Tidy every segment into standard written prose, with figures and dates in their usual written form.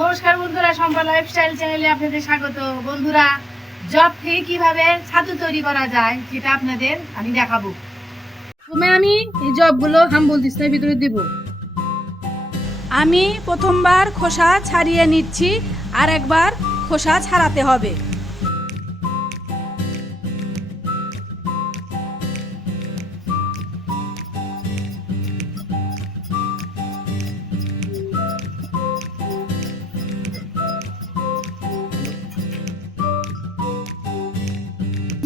নমস্কার বন্ধুরা, সম্পা লাইফস্টাইল চ্যানেলে আপনাদের স্বাগত। বন্ধুরা, জব থেকে কিভাবে ছাতু তৈরি করা যায় সেটা আপনাদের আমি দেখাবো। প্রথমে আমি এই জবগুলো হাম্বল দিস্তার ভিতরে দেব। আমি প্রথমবার খোসা ছাড়িয়ে নিচ্ছি, আর একবার খোসা ছাড়াতে হবে।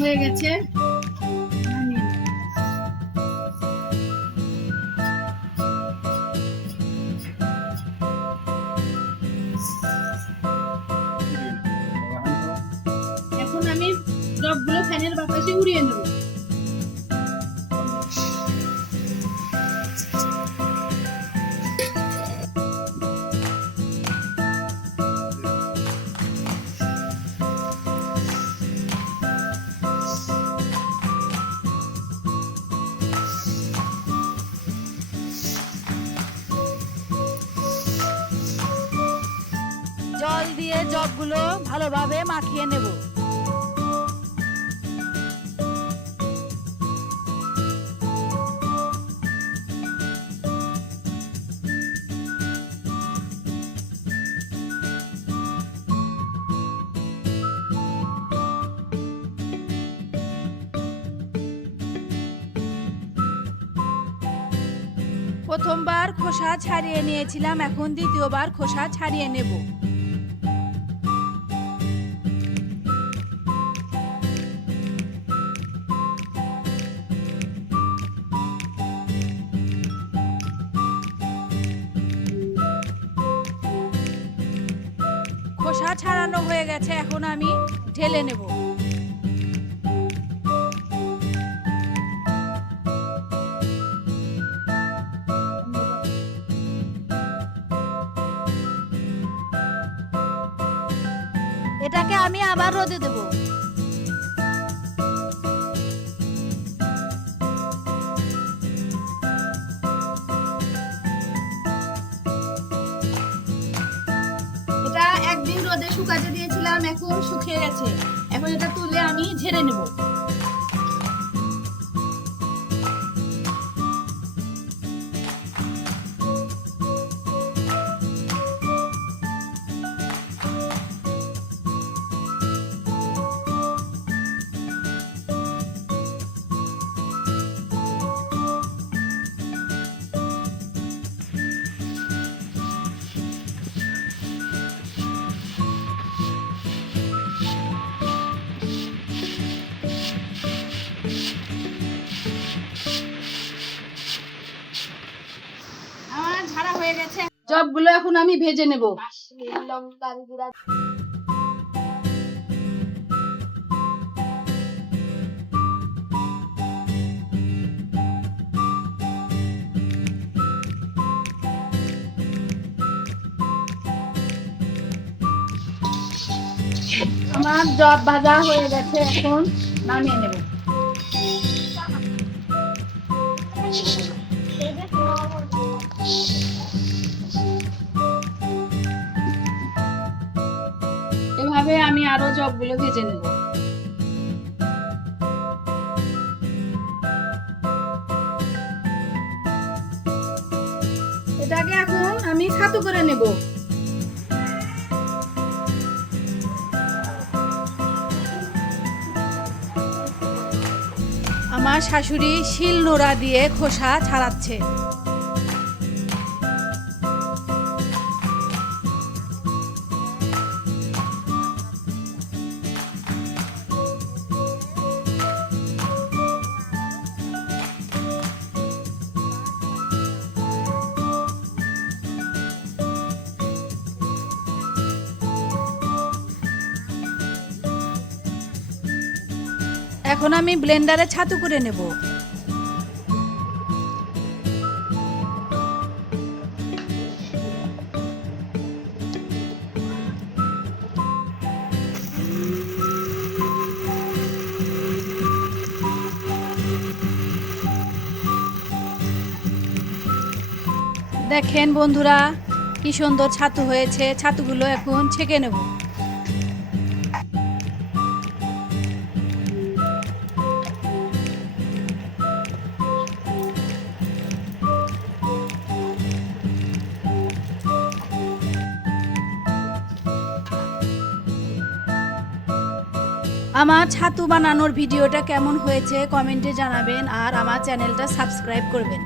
হয়ে গেছে। এখন আমি জবগুলো ফ্যানের বাতাসে উড়িয়ে নেব। জল দিয়ে জবগুলো ভালোভাবে মাখিয়ে নেব। প্রথমবার খোসা ছাড়িয়ে নিয়েছিলাম, এখন দ্বিতীয়বার খোসা ছাড়িয়ে নেব। খোসা ছাড়ানো হয়ে গেছে, এখন আমি ঢেলে নেব। এটাকে আমি আবার রোদে দেব। এটা একদিন রোদে শুকাতে দিয়েছিলাম, এখন শুকিয়ে গেছে। এখন এটা তুলে আমি ঝেড়ে নেব। আমার ঝাড়া হয়ে গেছে। জবগুলো এখন আমি ভেজে নেব। আমার জব ভাজা হয়ে গেছে, এখন নামিয়ে নেব। এভাবে আমি আরো জবগুলো ভেজে নেব। এটাকে এখন আমি ছাতু করে নেব। আমার শাশুড়ি শিল নোড়া দিয়ে খোসা ছাড়াচ্ছে। এখন আমি ব্লেন্ডারে ছাতু করে নেব। দেখেন বন্ধুরা, কি সুন্দর ছাতু হয়েছে, ছাতুগুলো এখন ছেঁকে নেব। আমার ছাতু বানানোর ভিডিওটা কেমন হয়েছে কমেন্টে জানাবেন আর আমার চ্যানেলটা সাবস্ক্রাইব করবেন।